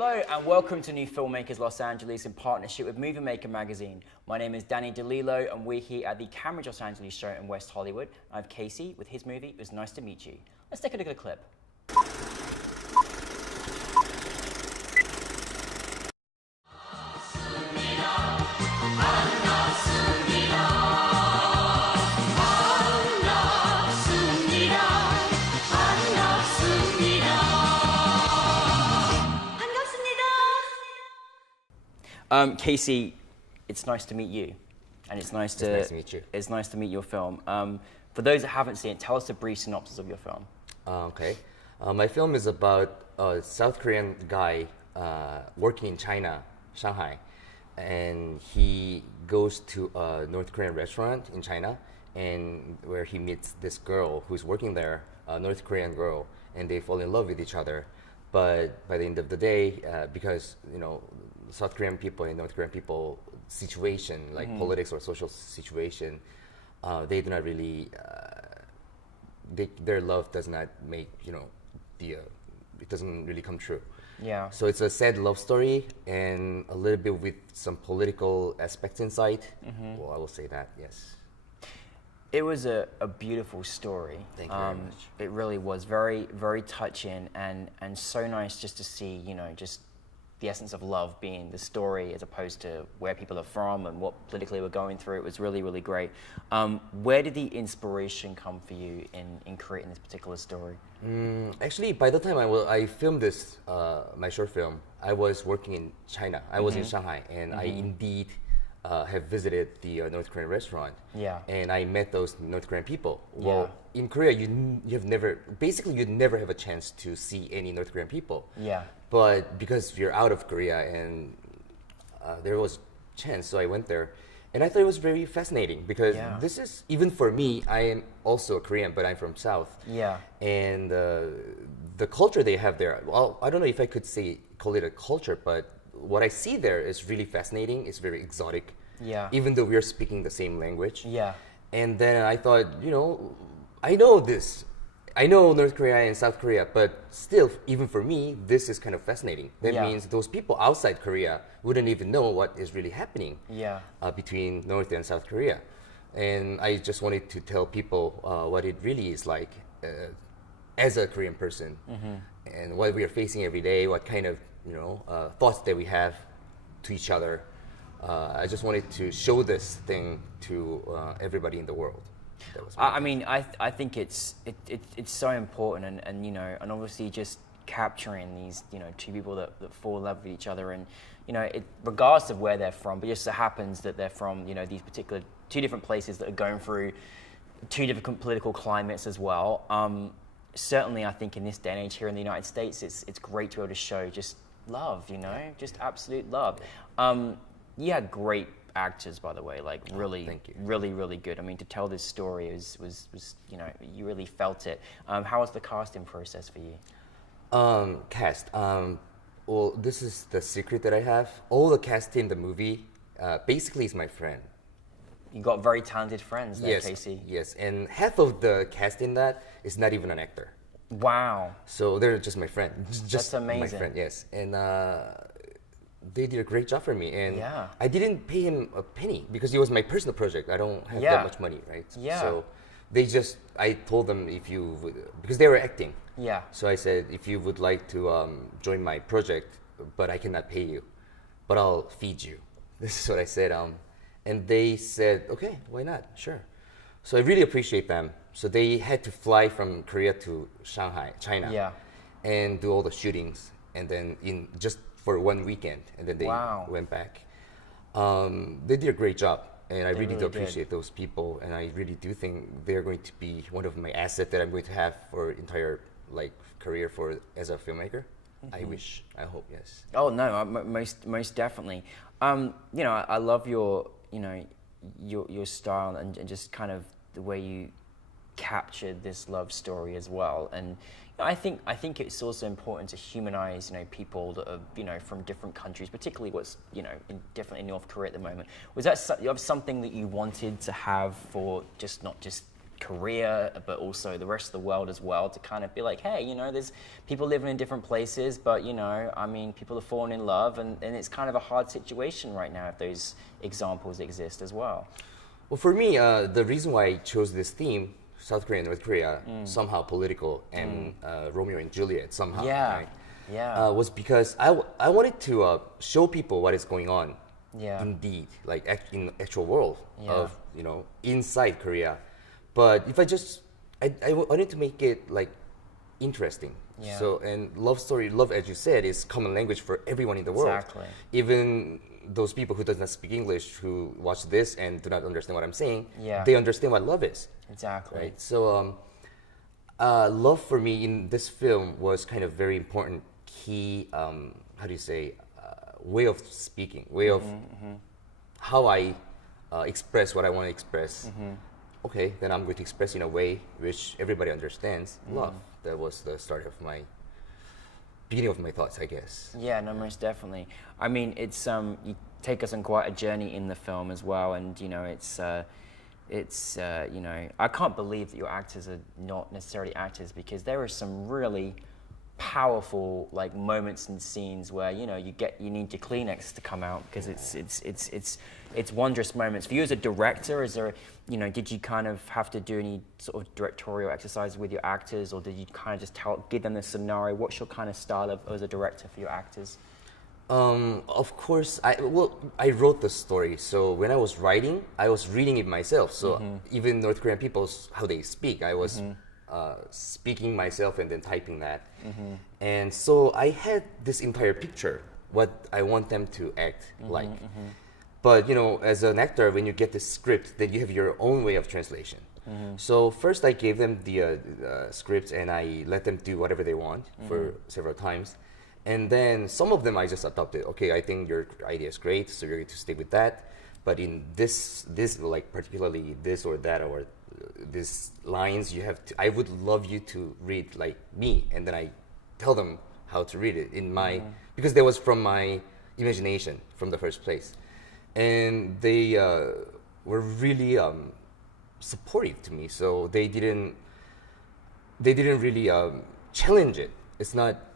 Hello and welcome to New Filmmakers Los Angeles in partnership with Movie Maker magazine. My name is Danny DeLillo and we're here at the Camera Los Angeles show in West Hollywood. I have Kaicey with his movie, It Was Nice to Meet You. Let's take a look at the clip. Kaicey, it's nice to meet you, and it's nice to meet you. It's nice to meet your film. For those that haven't seen it, tell us a brief synopsis of your film. Okay, my film is about a South Korean guy working in China, Shanghai, and he goes to a North Korean restaurant in China, and where he meets this girl who's working there, a North Korean girl, and they fall in love with each other. But by the end of the day, because South Korean people and North Korean people situation, like politics or social situation, they do not really, their love does not make, it doesn't really come true. Yeah. So it's a sad love story and a little bit with some political aspects inside. Well, I will say that, yes. It was a beautiful story. Thank you very much. It really was very, very touching and so nice just to see, just the essence of love being the story as opposed to where people are from and what politically we're going through. It was really, really great. Where did the inspiration come for you in creating this particular story? Actually, by the time I filmed this, my short film, I was working in China. I was in Shanghai, and I indeed have visited the North Korean restaurant. Yeah. And I met those North Korean people. Well, in Korea, you'd never have a chance to see any North Korean people. Yeah. But because you're out of Korea and there was chance, so I went there. And I thought it was very fascinating because this is, even for me, I am also a Korean, but I'm from South. Yeah. And the culture they have there, well, I don't know if I could call it a culture, but what I see there is really fascinating. It's very exotic. Yeah. Even though we are speaking the same language. Yeah. And then I thought, I know this. I know North Korea and South Korea, but still, even for me, this is kind of fascinating. That means those people outside Korea wouldn't even know what is really happening between North and South Korea. And I just wanted to tell people what it really is like as a Korean person and what we are facing every day, what kind of thoughts that we have to each other. I just wanted to show this thing to everybody in the world. I think it's so important, and obviously just capturing these two people that fall in love with each other, and regardless of where they're from, but just so happens that they're from these particular two different places that are going through two different political climates as well. Certainly, I think in this day and age here in the United States, it's great to be able to show just love, just absolute love. You had great actors, by the way, like really, really good. I mean, to tell this story was you really felt it. How was the casting process for you? Cast. Well, this is the secret that I have. All the cast in the movie basically is my friend. You got very talented friends there, Kaicey. Yes, and half of the cast in that is not even an actor. Wow. So they're just my friend. Just That's amazing. My friend, yes. And they did a great job for me. And Yeah. I didn't pay him a penny because it was my personal project. I don't have that much money, right? Yeah. So I told them because they were acting. Yeah. So I said, if you would like to join my project, but I cannot pay you, but I'll feed you. This is what I said. And they said, okay, why not? Sure. So I really appreciate them. So they had to fly from Korea to Shanghai, China, and do all the shootings, and then just for one weekend, and then they went back. They did a great job, and I really do appreciate those people, and I really do think they're going to be one of my assets that I'm going to have for entire career as a filmmaker. I wish, I hope, yes. Oh no, most definitely. I love your style and just kind of the way you captured this love story as well. And I think it's also important to humanize people that are from different countries, particularly what's definitely in North Korea at the moment. Was that something that you wanted to have for not just Korea, but also the rest of the world as well, to kind of be like, hey, you know, there's people living in different places, but, you know, I mean, people are falling in love, and it's kind of a hard situation right now if those examples exist as well. Well, for me, the reason why I chose this theme, South Korea and North Korea, somehow political, and Romeo and Juliet somehow, Yeah, right? yeah. Was because I wanted to show people what is going on, Yeah. indeed, like in actual world Yeah. of, you know, inside Korea. But if I wanted to make it like interesting. Yeah. So, and love story, love, as you said, is common language for everyone in the world. Exactly. Even those people who does not speak English, who watch this and do not understand what I'm saying, Yeah. they understand what love is. Exactly. Right. So, love for me in this film was kind of very important key. How do you say? Way of speaking, way of how I express what I want to express. Okay, then I'm going to express in a way which everybody understands. Love. That was the start of my beginning of my thoughts, I guess. Yeah, no, most definitely. I mean, it's you take us on quite a journey in the film as well, and you know, it's you know, I can't believe that your actors are not necessarily actors, because there are some really powerful like moments and scenes where, you know, you need your Kleenex to come out, because it's wondrous moments. For you as a director, is there, you know, did you kind of have to do any sort of directorial exercises with your actors, or did you kind of just give them the scenario? What's your kind of style as a director for your actors? Of course, I wrote the story. So when I was writing, I was reading it myself. So even North Korean people, how they speak, I was speaking myself and then typing that. And so I had this entire picture, what I want them to act like. But you know, as an actor, when you get the script, then you have your own way of translation. So first I gave them the script, and I let them do whatever they want for several times. And then some of them I just adopted. Okay, I think your idea is great, so you're going to stick with that. But in this like particularly this or that or these lines, you have to. I would love you to read like me, and then I tell them how to read it in my because that was from my imagination from the first place, and they were really supportive to me. So they didn't really challenge it. It's not.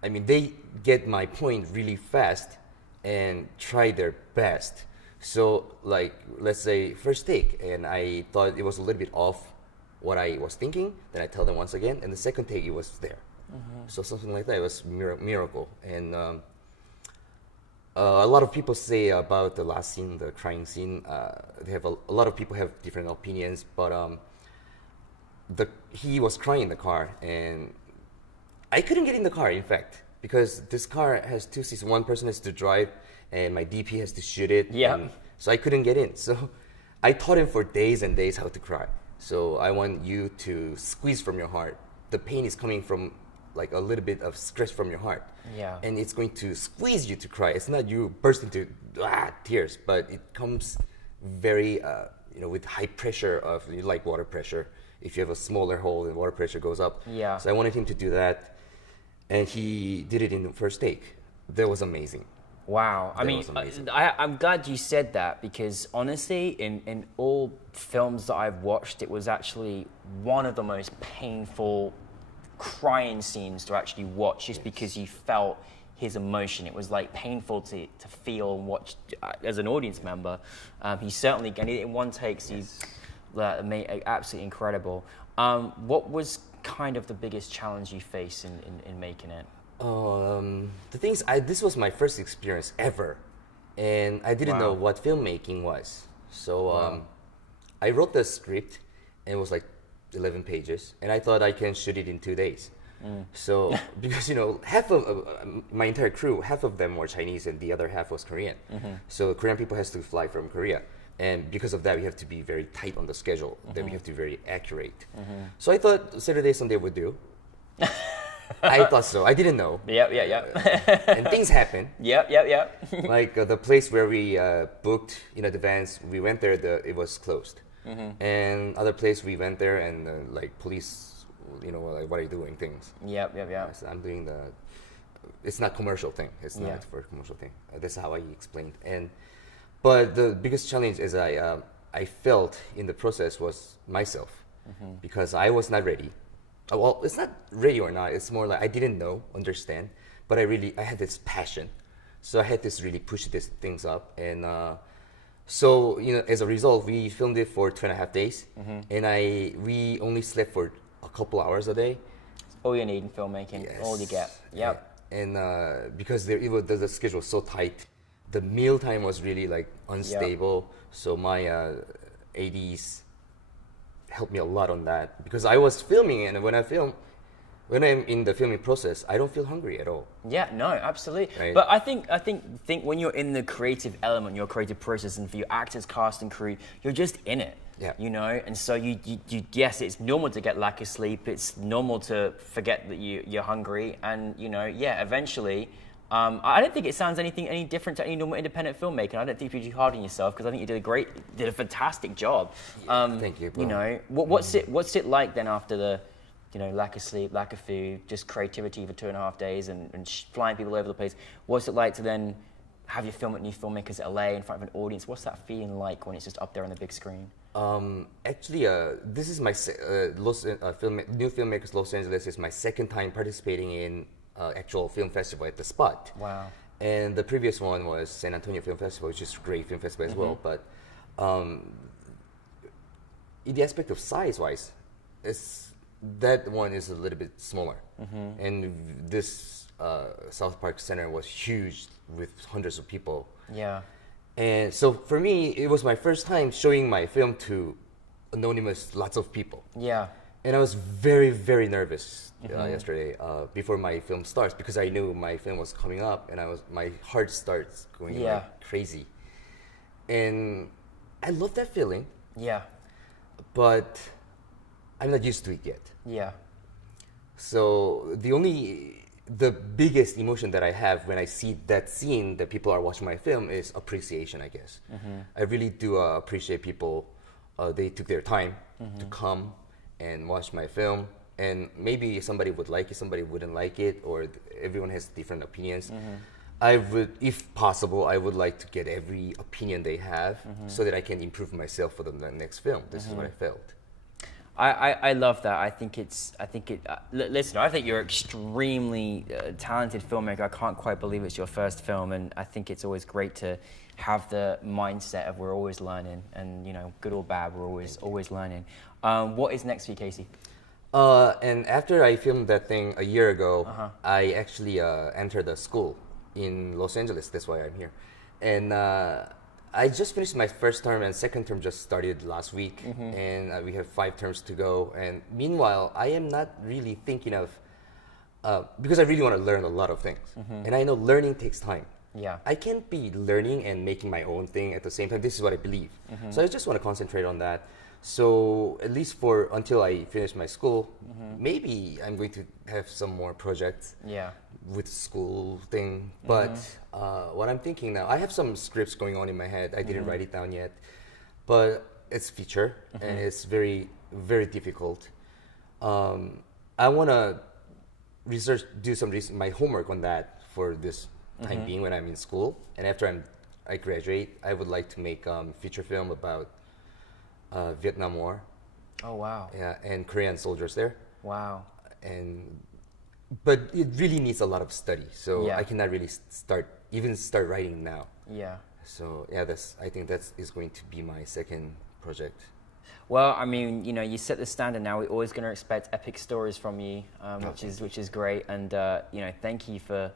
I mean, they get my point really fast and try their best. So, like, let's say first take, and I thought it was a little bit off what I was thinking. Then I tell them once again, and the second take it was there. So something like that. It was miracle. And a lot of people say about the last scene, the crying scene. They have a lot of people have different opinions, but he was crying in the car, and I couldn't get in the car, in fact, because this car has two seats. One person has to drive, and my DP has to shoot it. Yeah. So I couldn't get in. So I taught him for days and days how to cry. So I want you to squeeze from your heart. The pain is coming from like a little bit of stress from your heart. Yeah. And it's going to squeeze you to cry. It's not you burst into tears, but it comes very, with high pressure of like water pressure. If you have a smaller hole, then water pressure goes up. Yeah. So I wanted him to do that. And he did it in the first take. That was amazing. Wow. I mean, I'm glad you said that, because honestly, in all films that I've watched, it was actually one of the most painful crying scenes to actually watch, just because you felt his emotion. It was like painful to feel and watch as an audience member. He certainly, and in one take, he's absolutely incredible. What was kind of the biggest challenge you face in making it? The thing is, this was my first experience ever, and I didn't know what filmmaking was. So I wrote the script, and it was like 11 pages, and I thought I can shoot it in 2 days. So because half of my entire crew, half of them were Chinese, and the other half was Korean. So Korean people has to fly from Korea. And because of that, we have to be very tight on the schedule. That we have to be very accurate. So I thought Saturday, Sunday would do. I thought so. I didn't know. Yep. And things happen. Yep. Like the place where we booked in advance, we went there. It was closed. And other place we went there, and like police, like, what are you doing? Things. Yep. So I'm doing it's not commercial thing. It's not for commercial thing. That's how I explained. But the biggest challenge is I felt in the process was myself. because I was not ready. Well, it's not ready or not. It's more like I didn't understand, but I had this passion, so I had to really push these things up, and so as a result, we filmed it for 2.5 days, and we only slept for a couple hours a day. All you need in filmmaking, Yes. all you get. Yep. And because the schedule was so tight, the meal time was really like unstable. So my ADs helped me a lot on that, because I was filming, and when I'm in the filming process, I don't feel hungry at all. Yeah, no, absolutely. Right. But I think when you're in the creative element, your creative process, and for your actors, cast, and crew, you're just in it. Yeah. And so you yes, it's normal to get lack of sleep. It's normal to forget that you're hungry, and eventually. I don't think it sounds any different to any normal independent filmmaker. I don't think you should be hard on yourself, because I think you did a fantastic job. Thank you, bro. What's it like then after the lack of sleep, lack of food, just creativity for 2.5 days, and flying people all over the place? What's it like to then have your film at NewFilmmakers LA in front of an audience? What's that feeling like when it's just up there on the big screen? Actually, this is my NewFilmmakers Los Angeles is my second time participating in actual film festival at the spot. Wow. And the previous one was San Antonio Film Festival, which is a great film festival as well. But in the aspect of size-wise, that one is a little bit smaller. And this South Park Center was huge with hundreds of people. Yeah. And so for me, it was my first time showing my film to anonymous lots of people. Yeah. And I was very, very nervous yesterday before my film starts, because I knew my film was coming up, and my heart starts going like crazy. And I love that feeling. Yeah. But I'm not used to it yet. Yeah. So the biggest emotion that I have when I see that scene that people are watching my film is appreciation, I guess. I really do appreciate people. They took their time to come and watch my film, and maybe somebody would like it, somebody wouldn't like it, or everyone has different opinions. I would, if possible, I would like to get every opinion they have, so that I can improve myself for the next film. This is what I felt. I love that. Listen, I think you're extremely talented filmmaker. I can't quite believe it's your first film, and I think it's always great to have the mindset of we're always learning, and good or bad, we're always learning. What is next for you, Kaicey? And after I filmed that thing a year ago, I actually entered a school in Los Angeles. That's why I'm here. And I just finished my first term, and second term just started last week, and we have 5 terms to go. And meanwhile, I am not really thinking of, because I really want to learn a lot of things, and I know learning takes time. Yeah. I can't be learning and making my own thing at the same time. This is what I believe. So I just want to concentrate on that. So at least until I finish my school, maybe I'm going to have some more projects. Yeah. With school thing, but what I'm thinking now, I have some scripts going on in my head. I didn't write it down yet, but it's feature, and it's very, very difficult. I want to do some my homework on that for this time being when I'm in school, and after I graduate, I would like to make feature film about Vietnam War. Oh wow. Yeah, and Korean soldiers there. Wow. But it really needs a lot of study, so I cannot really start writing now. Yeah. So yeah, I think that is going to be my second project. Well, I mean, you set the standard now. We're always going to expect epic stories from you, which is great. And thank you for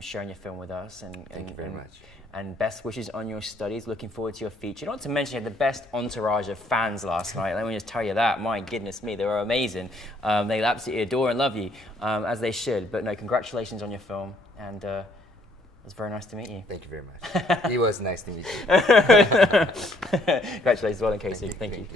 sharing your film with us. And thank you very much. And best wishes on your studies. Looking forward to your feature. Not to mention, you had the best entourage of fans last night. Let me just tell you that. My goodness me, they were amazing. They absolutely adore and love you, as they should. But no, congratulations on your film. And it was very nice to meet you. Thank you very much. It was nice to meet you. Congratulations, well done, Kaicey. Thank you.